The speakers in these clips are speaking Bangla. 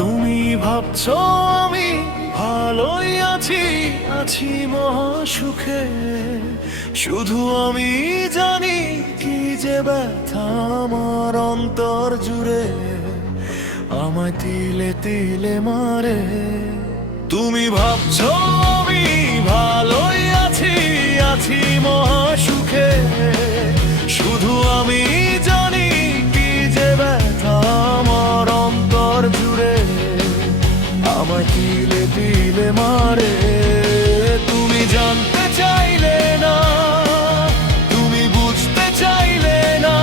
তুমি ভাবছো আমি ভালোই আছি, আছি মহা সুখে। শুধু আমি জানি কি যে ব্যথা আমার অন্তর জুড়ে আমায় তিলে তিলে মারে। তুমি ভাবছো আমি ভালোই আছি, আছি মহা সুখে। শুধু আমি জানি কি যে ব্যথা আমার অন্তর জুড়ে আমায় তিলে তিলে মারে। তুমি জানতে চাইলে না, তুমি বুঝতে চাইলে না,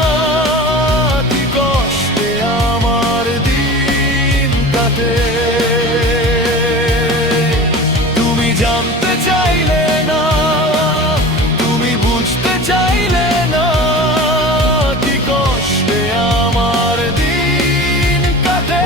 কি কষ্টে আমার দিন কাটে। তুমি জানতে চাইলে না, তুমি বুঝতে চাইলে না, কি কষ্টে আমার দিন কাটে।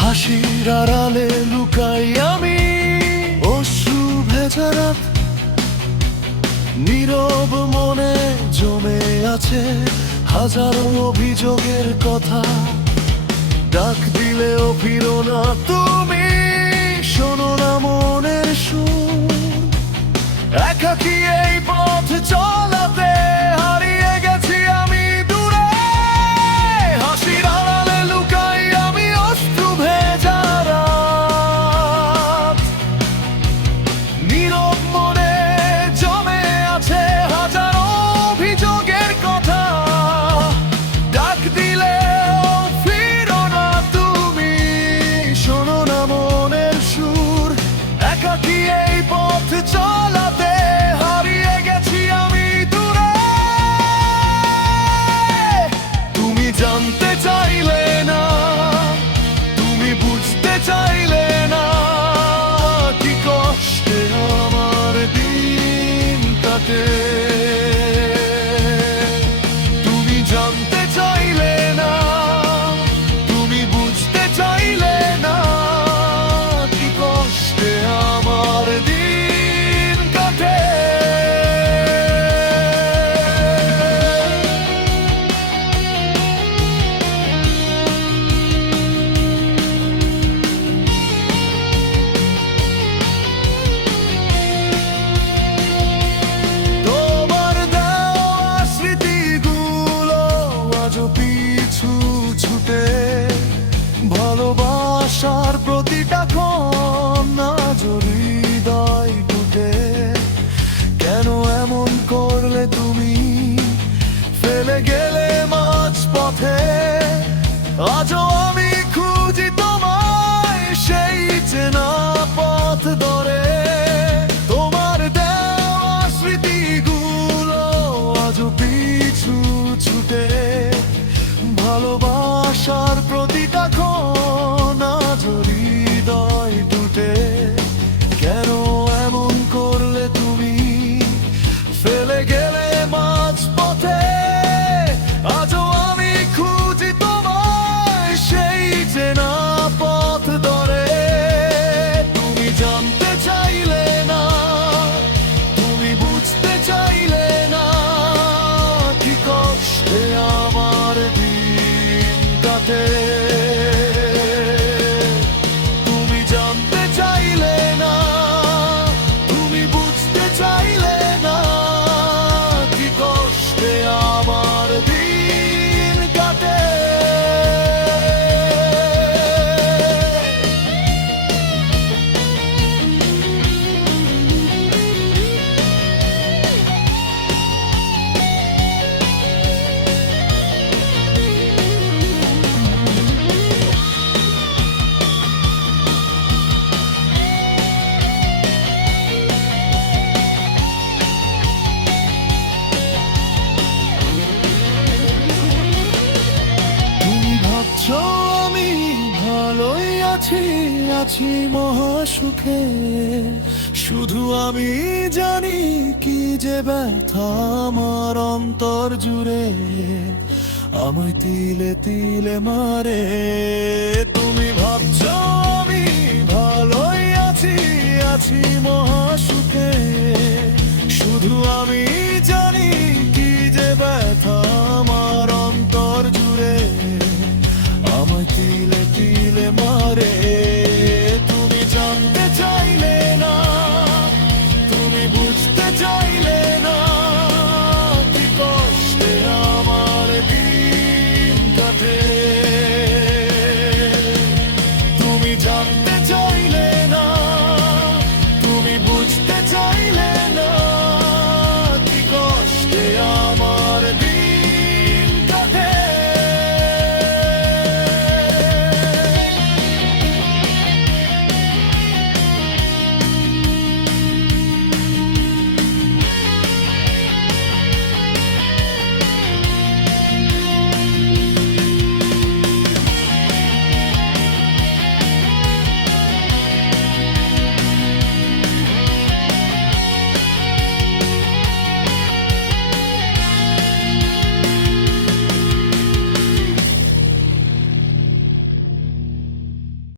হাসির আড়ালে লুকাই আমি অশ্রু ভেজা রাত। নীরব মনে জমে আছে হাজারো অভিযোগের কথা। ডাক দিলেও ফিরো না তুমি, শোনো না মনের সুর। একাকী এই পথ চলাতে হারিয়ে গেছি আমি দূরে। হাসির আড়ালে লুকাই আমি অশ্রু ভেজা রাত। নীরব মনে জমে আছে হাজারো অভিযোগের কথা। ডাক দিলেও ফিরো না তুমি, শোনো না মনের সুর। একাকী এই পথ চলাতে হারিয়ে গেছি আমি দূরে। তুমি জানতে চাইলে না, তুমি বুঝতে চাইলে না, কি কষ্টে আমার দিন কাটে। তুমি জানতে চাইলে না, তুমি বুঝতে চাইলে না, কি কষ্টে আমার দিন কাটে। তোমার দেওয়া স্মৃতিগুলো আজও পিছু ছুটে। ভালোবাসার প্রতিটা ক্ষণ আজও হৃদয় টুটে। কেন এমন করলে তুমি, ফেলে গেলে মাঝ পথে। আজও আমি খুঁজি তোমায় সেই চেনা পথ ধরে। তোমার দেওয়া স্মৃতিগুলো আজও পিছু ছুটে। ভালোবাসার প্রতিটা ক্ষণ আজও হৃদয় টুটে। কেন এমন করলে তুমি, ফেলে গেলে মাঝ পথে। আজও আমি খুঁজি তোমায় সেই চেনা পথ ধরে। তুমি জানতে চাইলে না, তুমি বুঝতে চাইলে না, কি কষ্টে আমার দিন কাটে। তুমি জানতে চাইলে না, তুমি বুঝতে চাইলে না, কি কষ্টে আমার দিন কাটে। ভাবছো আমি ভালোই আছি, আছি মহাসুখে। শুধু আমি জানি কি যে ব্যথা আমার অন্তর জুড়ে আমায় তিলে তিলে মারে। তুমি ভাবছো আমি ভালোই আছি, আছি মহাসুখে। শুধু আমি জানি কি যে ব্যথা